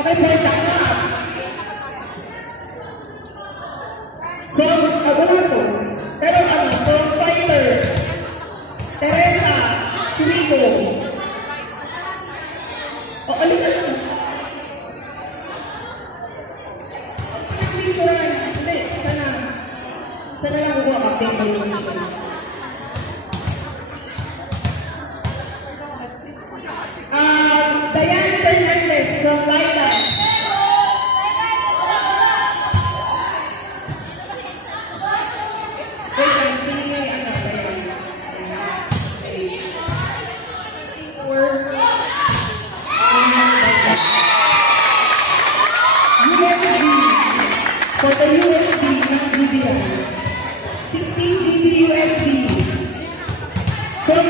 Okay, for the cup. From, wala po. Pero from fighters. Teresa, Sumigo. O, alin na lang. Picturean. Hindi, sana. Sana lang ko update mo yung Diane Fernandez from Laila. For the USB ng GBI, 16 GB USB. From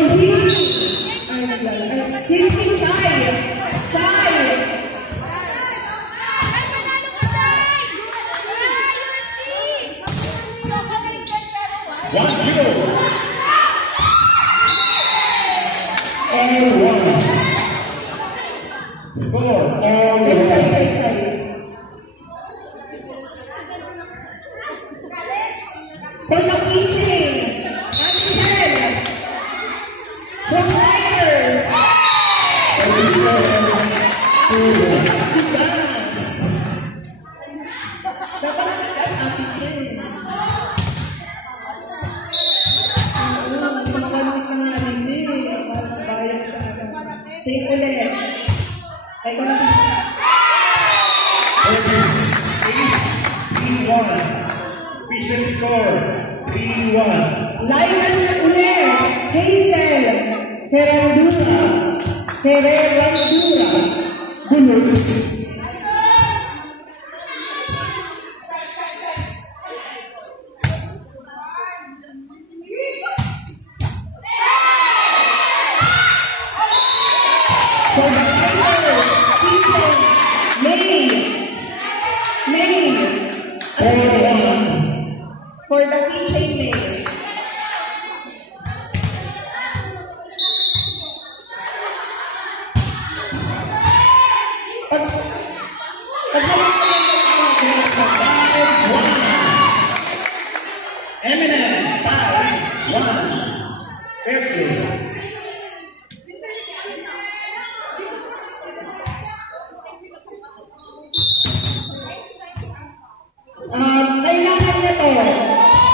Hilti Chai. Chai. 1-0. And 1. Score. For the kitchen, Michelle, from Tigers. Vision score 3-1. Lions ulit, Hazel, Herandura, Bulog. For the Tigers, May. For the keychain name. Eminem 5-1. 50. Kailangan niya to.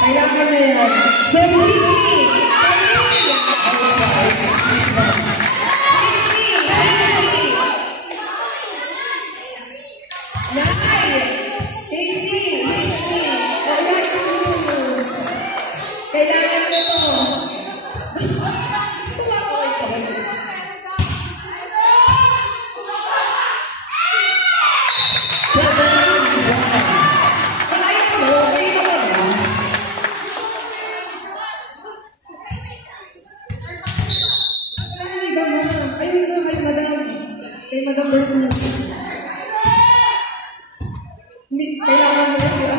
Kailangan niya yan. Kailangan niya to. Kay Madam Bertuna. Hindi, kailangan mo na siya.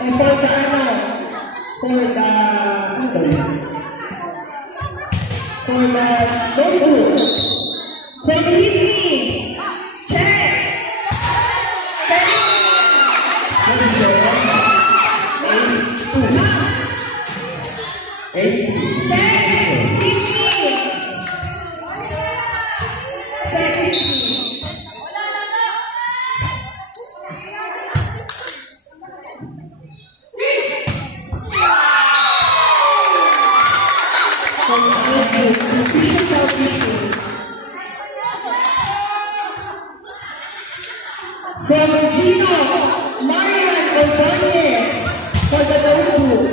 And for the notebook. For the evening. Check. From Gino, Marian Ordonez for the notebook.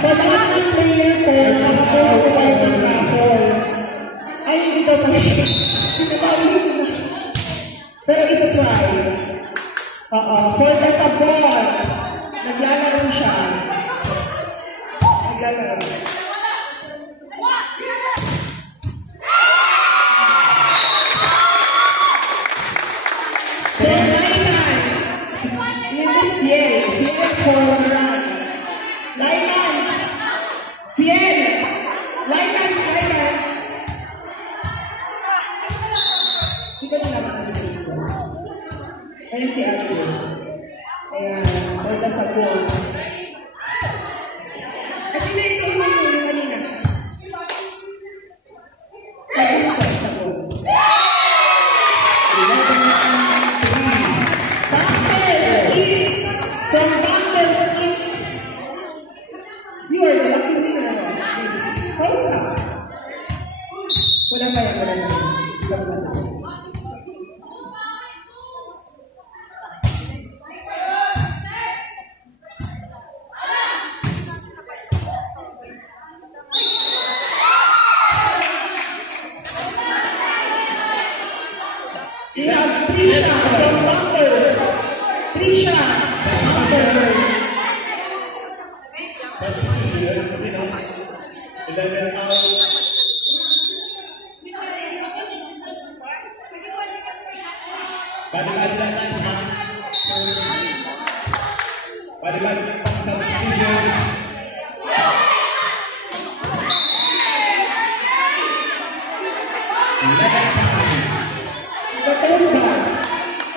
For the other player ay hindi daw pala siya. Pero ito try. For the support. Naglalaro siya. Naglalaro. Bien. Light hands, light hands. Iba na naman ang dito. Ayan si Ate. Ayan, orda sa goal. At hindi ito yung kanina. Ayan sa goal. From Bangladesh is you are the lucky winner. Pausa. Wala pa yan, wala pa yan. We have 3 shots from Bangladesh. 3 shots.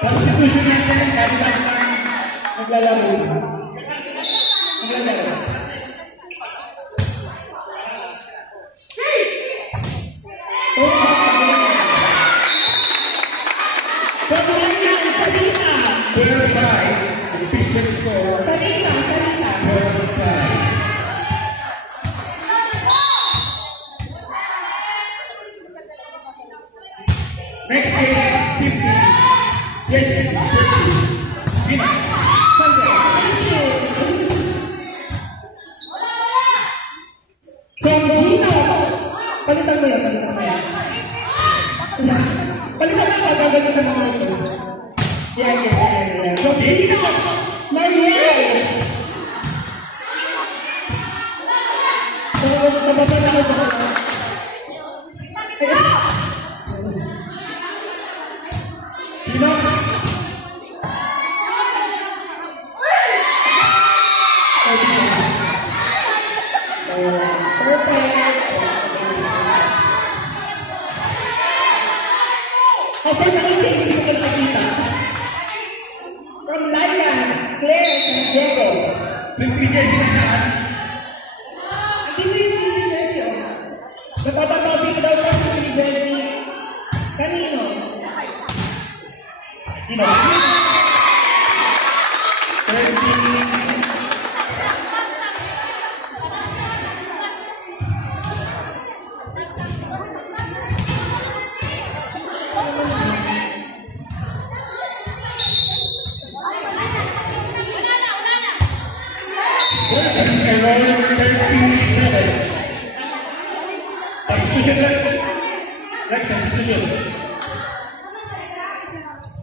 Substitution natin, kalibat ng maglalaro. Maglalaro. Thereby, the official score. Sarita. Next game, Simply. Yes, Phoenix. From Gino. Palitan mo yan. Palitan mo yan, gagawin ng mga ito. Yan. From Gino. Mariel. Nababala ko ba? Phoenix. From Laila, Claire, and Diego. Simply Jesse na saan? Hindi mo yung Simply Jesse, oh. Nagkabatabi daw sa Simply Jesse. Kanino? Sino? 13.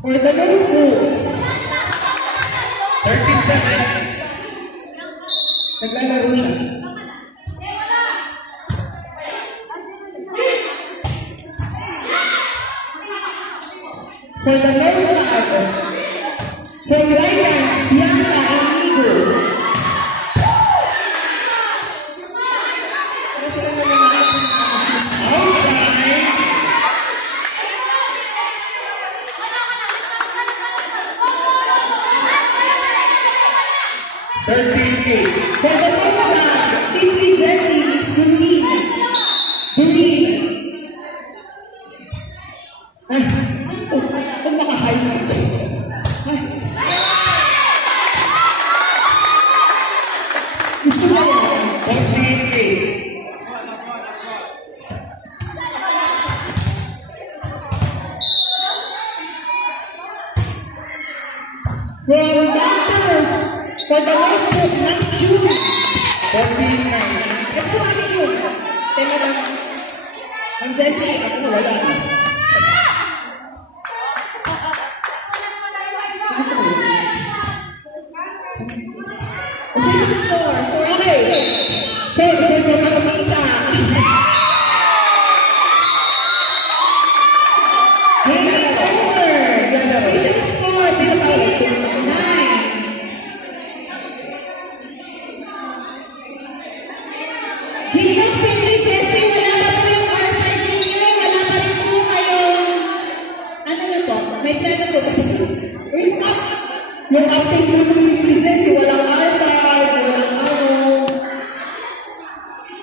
For the Liverpool. 13-7. Naglalaro siya. For the Liverpool. From Ryan, Bianca, and Nigo. For the Liverpool, Simply Jesse is Doreen. Kung makahighlight siya. Gusto mo yan? 48. From Doctors, for the notebook, not June. 49. Ito kami yun. Tema lang. Ang Jessie, ako wala. Official score, 48. Pwede ko makapita. Game over. Official score, 59. Team Blue